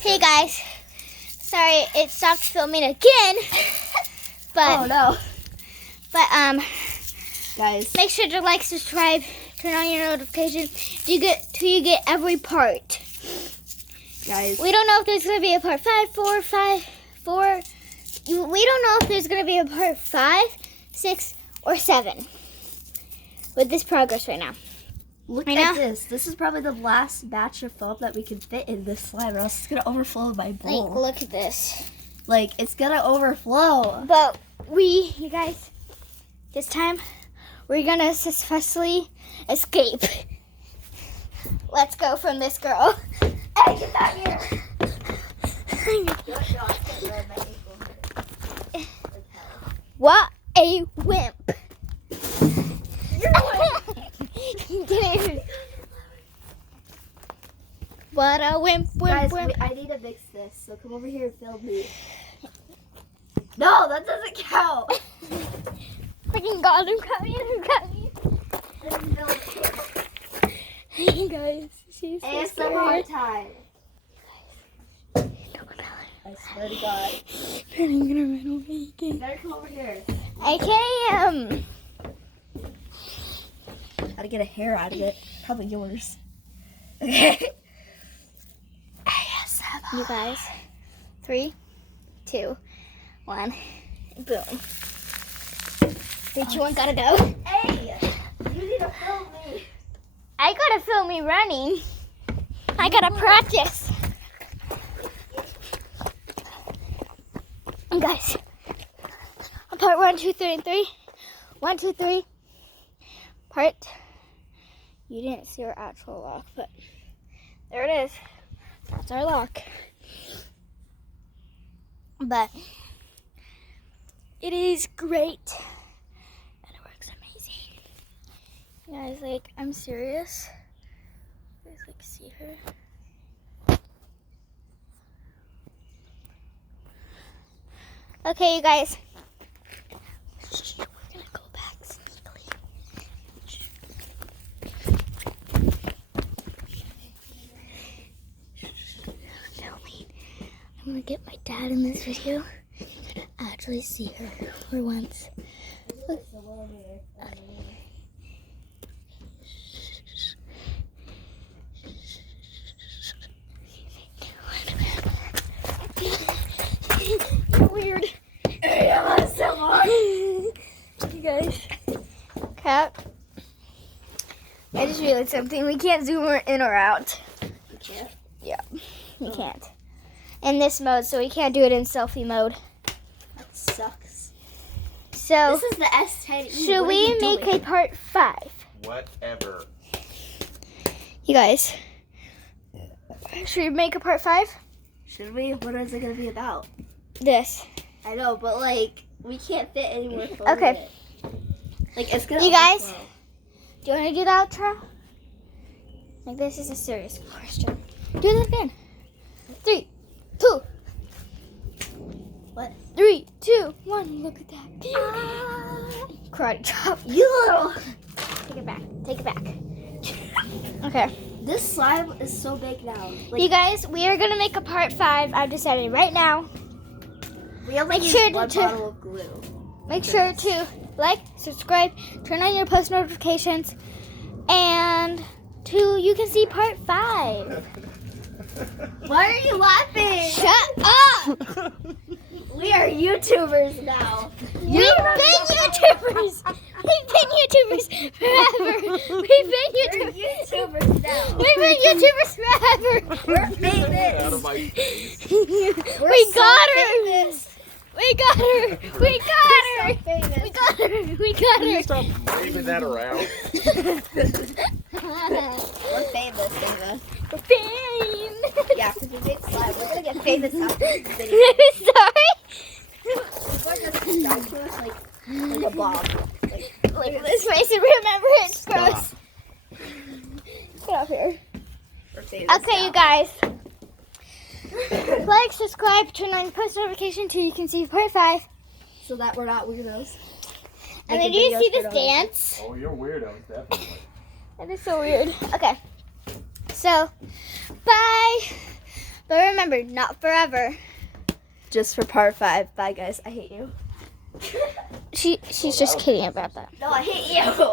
Hey guys, sorry it stopped filming again, but Oh no. But Guys, make sure to like, subscribe, turn on your notifications till you get every part. guys. We don't know if there's gonna be a part 5, 4, 5, 4. We don't know if there's gonna be a part 5, 6, or 7 with this progress right now. Look Right at now? this. This is probably the last batch of foam that we can fit in this slime, or else it's gonna overflow my bowl. Like, look at this. Like, it's gonna overflow. But you guys, this time we're gonna successfully escape. Let's go from this girl. Hey, get out here! What a wimp! You're a What a wimp, Guys, wimp. I need to mix this, so come over here and film me. No, that doesn't count. Freaking God, I'm coming. Hey guys, she's so ASMR scary. time. I swear to God. I'm gonna run away You again. better come over here. I can't. How to get a hair out of it? Probably yours. Okay. You guys, 3, 2, 1, boom. 3, 2, 1, gotta go. Hey, you need to film me. I gotta film me running. I gotta practice. And guys, on part 1, 2, 3, and 3. 1, 2, 3. Part. You didn't see our actual lock, but there it is. That's our lock. But it is great. And it works amazing. You guys, like, I'm serious. You guys, like, see her? Okay, you guys. We're gonna go back sneakily. Filming. I'm gonna get my dad in this video. You're gonna actually see her for once. Look. You're weird. You guys. Cat. I just realized something. We can't zoom her in or out. You can't? Yeah, we can't. In this mode, so we can't do it in selfie mode. That sucks. So, This is the S10e. should What are we you make doing? a part 5? Whatever. You guys. Should we make a part 5? Should we? What is it gonna be about? This. I know, but like, we can't fit anywhere for Okay. it. Like, it's gonna You guys? overflow. Do you want to do the outro? Like, this is a serious question. Do that again. 3, 2. What? 3, 2, 1. Look at that. Karate chop. You little. Take it back. Take it back. Okay. This slime is so big now. Like, You guys, we are going to make a part 5. I'm deciding right now. we only make use sure one to- bottle of glue. Make sure to like, subscribe, turn on your post notifications, and you can see part 5. Why are you laughing? Shut up! We are YouTubers now. We've been YouTubers! We've been YouTubers forever! We've been We're YouTubers! YouTubers now. We've been YouTubers forever! We're Out of famous. my face. We're We so got her! famous. We got her! We got her! We're so famous. We got her! We got her! Stop waving that around. We're famous, Ava. Fame! Yeah, because we make slime. We're gonna get famous after this video. Sorry? People are gonna subscribe to us like a bomb. Like this face and remember it's gross. Get off here. We're famous Okay, now. you guys. Like, subscribe, turn on post notification so you can see part 5. So that we're not weirdos. And then Making do you videos see for this no reason. dance? Oh, you're weirdos, definitely. That is so weird. Okay. So, bye. But remember. remember, not forever. Just for part 5. Bye, guys. I hate you. She's just kidding about that. No, I hate you.